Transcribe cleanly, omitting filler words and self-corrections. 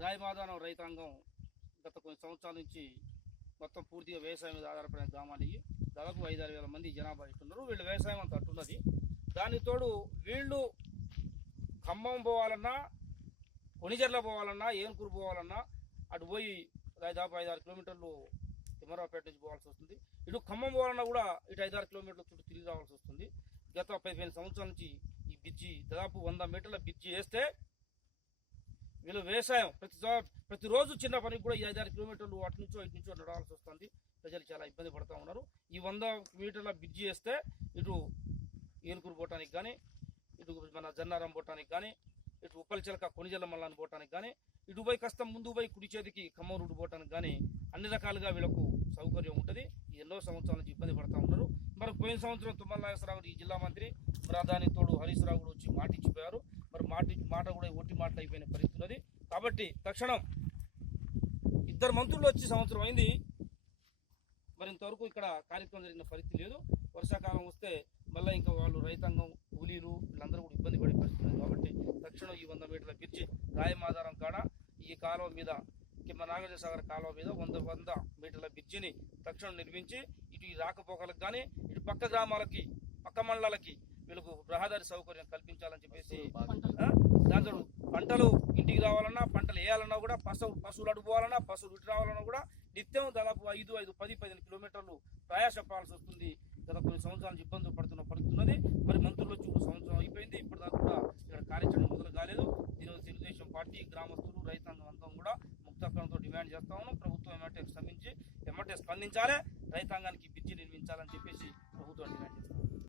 రాయమాదానం రైతాంగం గత కొన్ని సంవత్సరాల నుంచి మొత్తం పూర్తిగా వ్యవసాయం మీద ఆధారపడిన గ్రామాలు దాదాపు 5-6 వేల మంది జనాభా ఇస్తున్నారు. వీళ్ళు వ్యవసాయం అంతా అట్టున్నది. దానికి తోడు వీళ్ళు ఖమ్మం పోవాలన్నా, కొణిజర్ల పోవాలన్నా, ఏనుకూరు పోవాలన్నా అటు పోయి దాదాపు 5-6 కిలోమీటర్లు తిమ్మరావుపేట నుంచి పోవాల్సి వస్తుంది. ఇటు ఖమ్మం పోవాలన్నా కూడా ఇటు 5-6 కిలోమీటర్ల చుట్టూ తిరిగి రావాల్సి వస్తుంది. గత 15 సంవత్సరాల నుంచి ఈ బ్రిడ్జి దాదాపు 100 మీటర్ల బ్రిడ్జి వేస్తే వీళ్ళు వ్యవసాయం ప్రతిరోజు చిన్న పనికి కూడా 5-6 కిలోమీటర్లు అటు నుంచో ఇటు నుంచో నడవాల్సి వస్తుంది. ప్రజలు చాలా ఇబ్బంది పడుతూ ఉన్నారు. ఈ 100 మీటర్ల బ్రిడ్జి వేస్తే ఇటు ఏనుకూరు పోవటానికి కానీ, ఇటు మన జన్నారం పోవటానికి కానీ, ఇటు ఉప్పలచిలక కొణిజల్ల మల్లాన్ని పోవటానికి కానీ, ఇటు పోయి కష్టం ముందు పోయి కుడి చేతికి ఖమ్మం రూటు పోవటానికి కానీ అన్ని రకాలుగా వీళ్ళకు సౌకర్యం ఉంటుంది. ఎన్నో సంవత్సరాల నుంచి ఇబ్బంది పడుతూ ఉన్నారు. మరి పోయిన సంవత్సరం తుమ్మల నాగేశ్వరరావు ఈ జిల్లా మంత్రి, మరి దాని తోడు హరీష్ రావు కూడా వచ్చి మాట ఇచ్చిపోయారు. మరి మాట కూడా ఒట్టి మాటలు అయిపోయిన పరిస్థితి ఉన్నది. కాబట్టి తక్షణం 2 మంత్రులు వచ్చి సంవత్సరం అయింది, మరి ఇంతవరకు ఇక్కడ కార్యక్రమం జరిగిన పరిస్థితి లేదు. వర్షాకాలం వస్తే మళ్ళీ ఇంకా వాళ్ళు రైతాంగం, కూలీలు వీళ్ళందరూ కూడా ఇబ్బంది పడే పరిస్థితి ఉంది. కాబట్టి తక్షణం ఈ 100 మీటర్ల బ్రిడ్జి రాయమాధారం కాడ ఈ కాలువ మీద, నాగార్జున సాగర్ కాలువ మీద 100 మీటర్ల బ్రిడ్జిని తక్షణం నిర్మించి ఇటు ఈ రాకపోకలకు కానీ, ఇటు పక్క గ్రామాలకి, పక్క మండలాలకి వీళ్ళకు రహదారి సౌకర్యం కల్పించాలని చెప్పేసి, దాంతో పంటలు ఇంటికి రావాలన్నా, పంటలు వేయాలన్నా కూడా, పశువులు అడుపోవాలన్నా, పశువులు ఇటు రావాలన్నా కూడా నిత్యం దాదాపు 5-10 కిలోమీటర్లు ప్రయాసపడాల్సి వస్తుంది. గత కొన్ని సంవత్సరాల నుంచి ఇబ్బందులు పడుతున్నది. మరి మంత్రులు వచ్చి సంవత్సరం అయిపోయింది, ఇప్పటిదాకా కూడా ఇక్కడ కార్యాచరణ మొదలు కాలేదు. దీనివల్ల తెలుగుదేశం పార్టీ, గ్రామస్తులు, రైతాంగం అంతా కూడా ముక్తకంతో డిమాండ్ చేస్తా ఉన్నాం. ప్రభుత్వం ఎమ్మటే స్పందించాలి, రైతాంగానికి